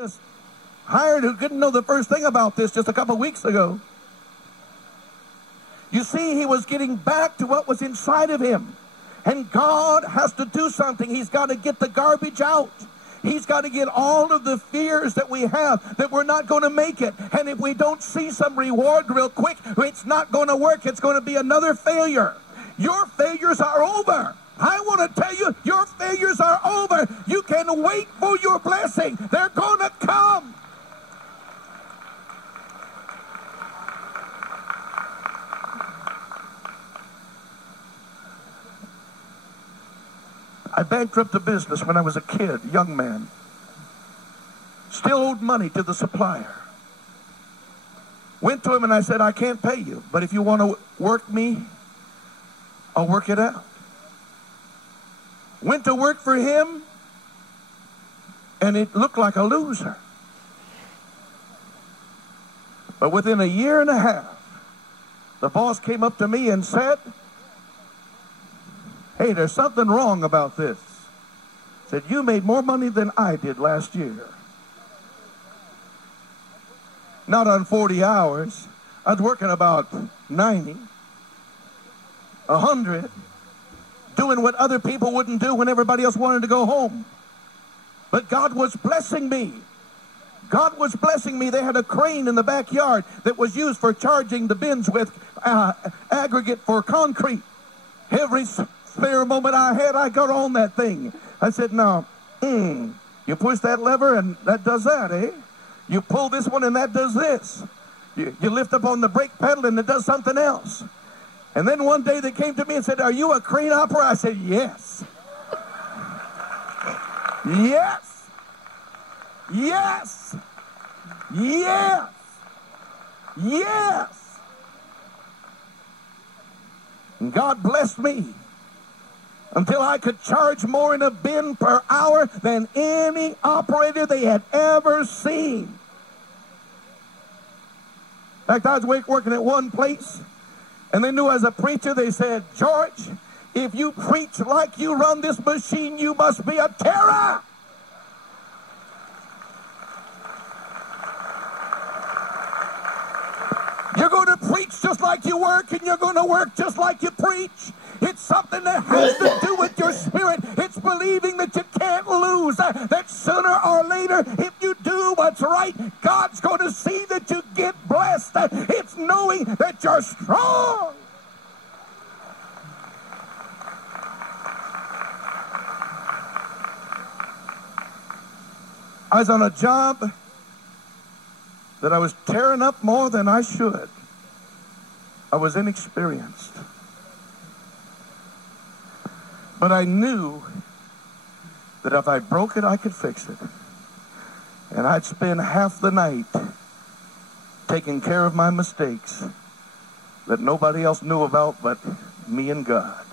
just hired who didn't know the first thing about this just a couple weeks ago. You see, he was getting back to what was inside of him. And God has to do something. He's got to get the garbage out. He's got to get all of the fears that we have that we're not going to make it. And if we don't see some reward real quick, it's not going to work. It's going to be another failure. Your failures are over. I want to tell you, your failures are over. You can wait for your blessing. They're going to come. I bankrupted a business when I was a kid, young man. Still owed money to the supplier. Went to him and I said, I can't pay you, but if you want to work me, I'll work it out. Went to work for him, and it looked like a loser. But within a year and a half, the boss came up to me and said, hey, there's something wrong about this. Said, you made more money than I did last year. Not on 40 hours. I was working about 90, 100, doing what other people wouldn't do when everybody else wanted to go home. But God was blessing me. God was blessing me. They had a crane in the backyard that was used for charging the bins with aggregate for concrete. Every spare moment I had, I got on that thing. I said, now, you push that lever and that does that, eh? You pull this one and that does this. You lift up on the brake pedal and it does something else. And then one day they came to me and said, are you a crane operator? I said, yes. Yes. Yes. Yes. Yes. And God blessed me until I could charge more in a bin per hour than any operator they had ever seen. In fact, I was working at one place, and they knew as a preacher, they said, George, if you preach like you run this machine, you must be a terror. You're going to preach just like you work, and you're going to work just like you preach. It's something that has to do with your spirit. It's believing that you can't lose, that sooner or later, if you do what's right, God's going to see that you get blessed. It's knowing that you're strong. I was on a job that I was tearing up more than I should. I was inexperienced. But I knew that if I broke it, I could fix it. And I'd spend half the night taking care of my mistakes that nobody else knew about but me and God.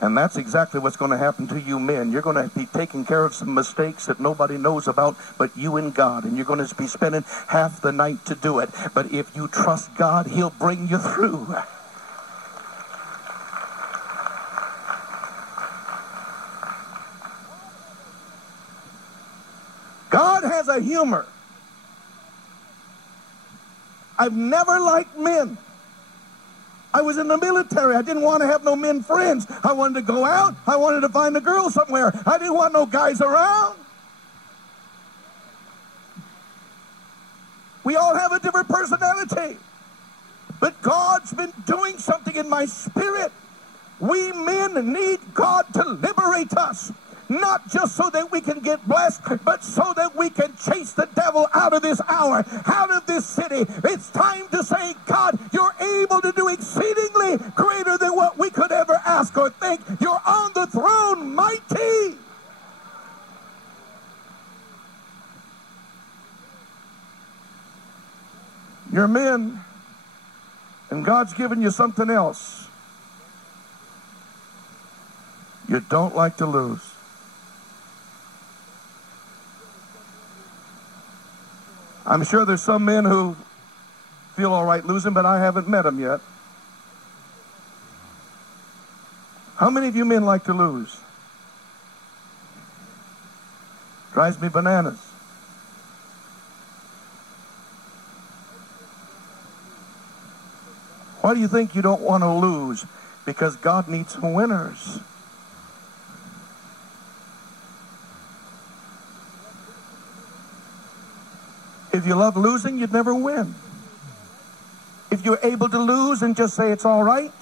And that's exactly what's going to happen to you men. You're going to be taking care of some mistakes that nobody knows about but you and God. And you're going to be spending half the night to do it. But if you trust God, He'll bring you through. God has a humor. I've never liked men. I was in the military. I didn't want to have no men friends. I wanted to go out. I wanted to find a girl somewhere. I didn't want no guys around. We all have a different personality. But God's been doing something in my spirit. We men need God to liberate us. Not just so that we can get blessed, but so that we can chase the devil out of this hour, out of this city. It's time to say, God, you're able to do exceedingly greater than what we could ever ask or think. You're on the throne, mighty. You're men, and God's given you something else. You don't like to lose. I'm sure there's some men who feel all right losing, but I haven't met them yet. How many of you men like to lose? Drives me bananas. Why do you think you don't want to lose? Because God needs winners. If you love losing, you'd never win. If you're able to lose and just say it's all right,